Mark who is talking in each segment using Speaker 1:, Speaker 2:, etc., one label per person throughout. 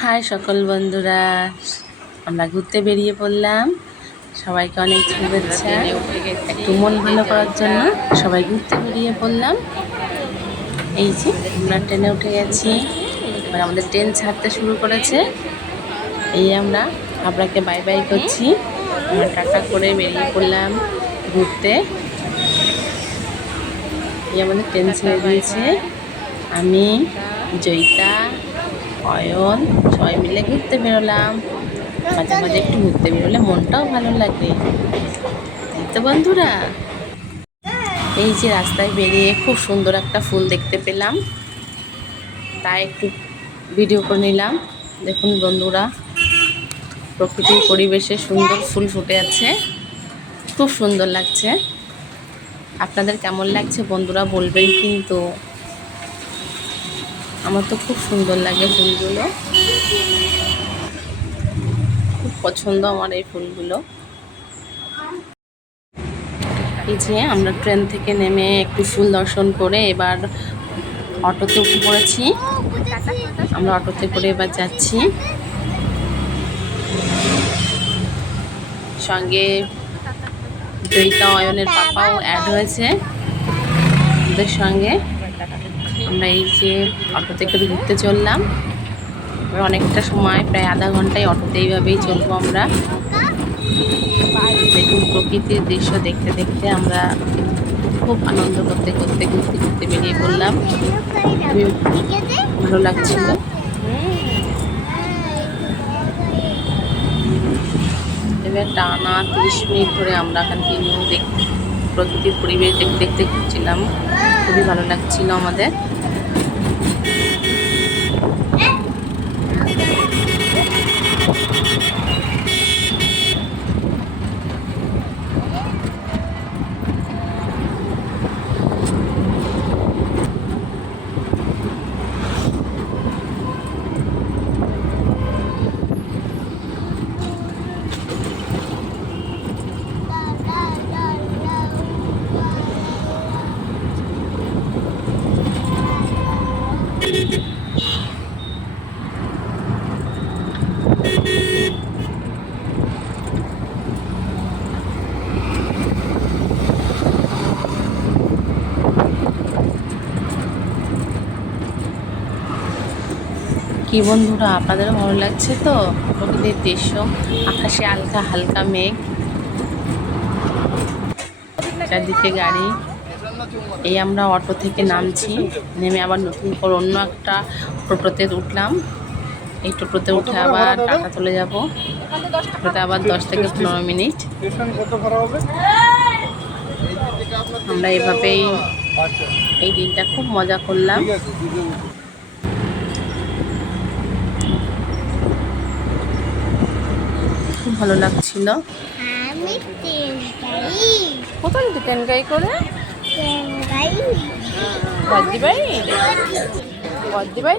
Speaker 1: High সকল বন্ধুরা, আমরা ঘুরতে বেরিয়ে পড়লাম। সবাইকে অনেক শুভেচ্ছা। একটু মন ভালো করার জন্য সবাই ঘুরতে বেরিয়ে পড়লাম। এই যে, আমরা ট্রেনে উঠে গেছি। এবার আমাদের ট্রেন ছাড়তে শুরু করেছে। এই আমরা আপনাকে বাই বাই করছি। আমরা টাটা করে বেরিয়ে পড়লাম ঘুরতে। এই আমাদের ট্রেন ছেড়ে দিয়েছে। আমি, জয়িতা অয়ন সবাই মিলে ঘুরতে বেরোলাম। মাঝে মাঝে একটু ঘুরতে বেরোলে মনটাও ভালো লাগে। তো বন্ধুরা। এই যে রাস্তায় বেরিয়ে খুব সুন্দর একটা ফুল দেখতে পেলাম। তাই একটু ভিডিও করে নিলাম। দেখুন বন্ধুরা, প্রকৃতির পরিবেশে সুন্দর ফুল ফুটে আছে। খুব সুন্দর লাগছে। আপনাদের কেমন লাগছে বন্ধুরা বলবেন কিন্তু। আমার তো খুব সুন্দর লাগে ফুলগুলো। খুব পছন্দ আমার এই ফুলগুলো। এই যে আমরা ট্রেন থেকে নেমে একটু ফুল দর্শন করে এবার অটোতে উঠে পড়েছি। আমরা অটোতে করে এবার যাচ্ছি। সঙ্গে জয়িতা অয়নের পাপাও অ্যাড হয়েছে। ওদের সঙ্গে আমরা এই যে অটোতে করে ঘুরতে চললাম। এবার অনেকটা সময়, প্রায় আধা ঘন্টায় অটোতে এইভাবেই চলবো আমরা। দেখুন প্রকৃতির দৃশ্য দেখতে দেখতে আমরা খুব আনন্দ করতে করতে ঘুরতে ঘুরতে বেরিয়ে পড়লাম। ভালো লাগছিল। এবার টানা তিরিশ মিনিট ধরে আমরা কন্টিনিউ দেখ প্রকৃতির পরিবেশ দেখতে দেখতে ঘুরছিলাম। খুবই ভালো লাগছিল আমাদের। কি বন্ধুরা, আপনাদেরও ভালো লাগছে তো? প্রকৃতির দৃশ্য, আকাশে হালকা হালকা মেঘ। চারদিকে গাড়ি। এই আমরা অটো থেকে নামছি, নেমে আবার নতুন করে অন্য একটা টোটোতে উঠলাম। এই টোটোতে উঠে আবার টাকা চলে যাব। টোটোতে আবার দশ থেকে পনেরো মিনিট। আমরা এভাবেই এই দিনটা খুব মজা করলাম। ভালো লাগছিল। কোথায় করে?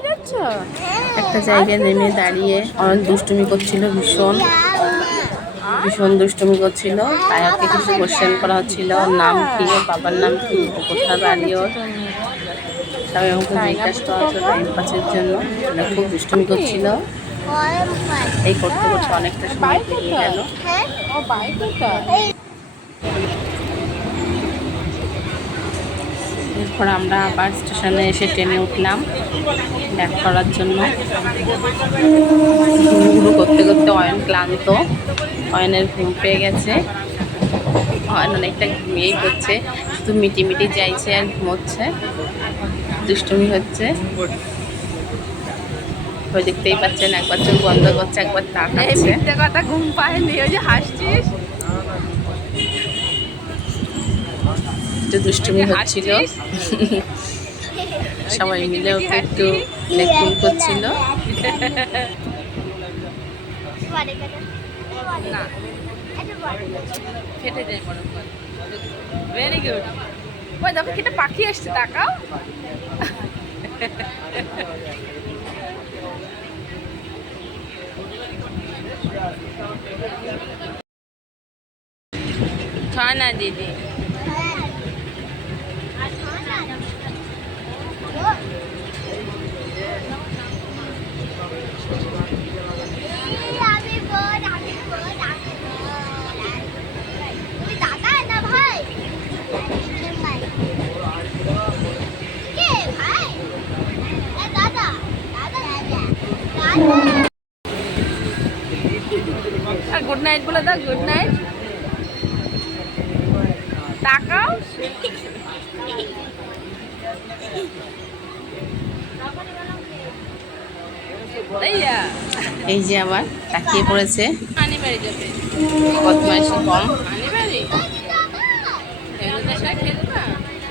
Speaker 1: যাচ্ছ? একটা জায়গায় নেমে দাঁড়িয়ে অনেক দুষ্টুমি করছিল ভীষণ। ভীষণ দুষ্টুমি করছিল। তাই ওকে কিছু কোশ্চেন করা হচ্ছিল নাম কি বাবার নাম কি ও কোথায় বাড়ি ওর? সবাই আমাকে জিজ্ঞাসা করা হচ্ছিল টাইম পাসের জন্য। খুব দুষ্টুমি করছিল। এই করতে অনেকটা সময় পেরিয়ে গেল। এরপর আমরা আবার স্টেশনে এসে ট্রেনে উঠলাম ব্যাক করার জন্য। ঘুরু করতে করতে অয়ন ক্লান্ত। অয়নের ঘুম পেয়ে গেছে। অয়ন অনেকটা ঘুমিয়েই পড়ছে। শুধু মিটি মিটি চাইছে আর ঘুমোচ্ছে। দুষ্টুমি হচ্ছে। ওই দেখতেই পাচ্ছেন একবার চোখ বন্ধ করছে একবার তাকাচ্ছে
Speaker 2: কথা ঘুম পায়নি ওই যে হাসছিস?
Speaker 1: একটু দুষ্টুমি হচ্ছিল। সবাই মিলে ওকে একটু লেকুল করছিল।
Speaker 2: ভেরি গুড ওই দেখো পাখি আসছে তাকাও।
Speaker 1: খাওয়া না দিদি
Speaker 3: আমি বল আমি বল আমি বল তুমি দাদা না ভাই ভাই কে ভাই এ দাদা দাদা দাদা দাদা
Speaker 2: আর গুড নাইট বলে দাও গুড নাইট তাকাও।
Speaker 1: এই যে আবার তাকিয়ে পড়েছে। বদমাইশি কম।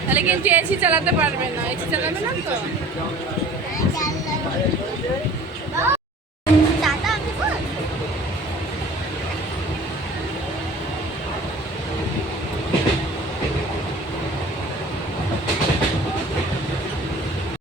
Speaker 2: তাহলে কিন্তু এসি চালাতে পারবে না। এসি চালাবে না তো?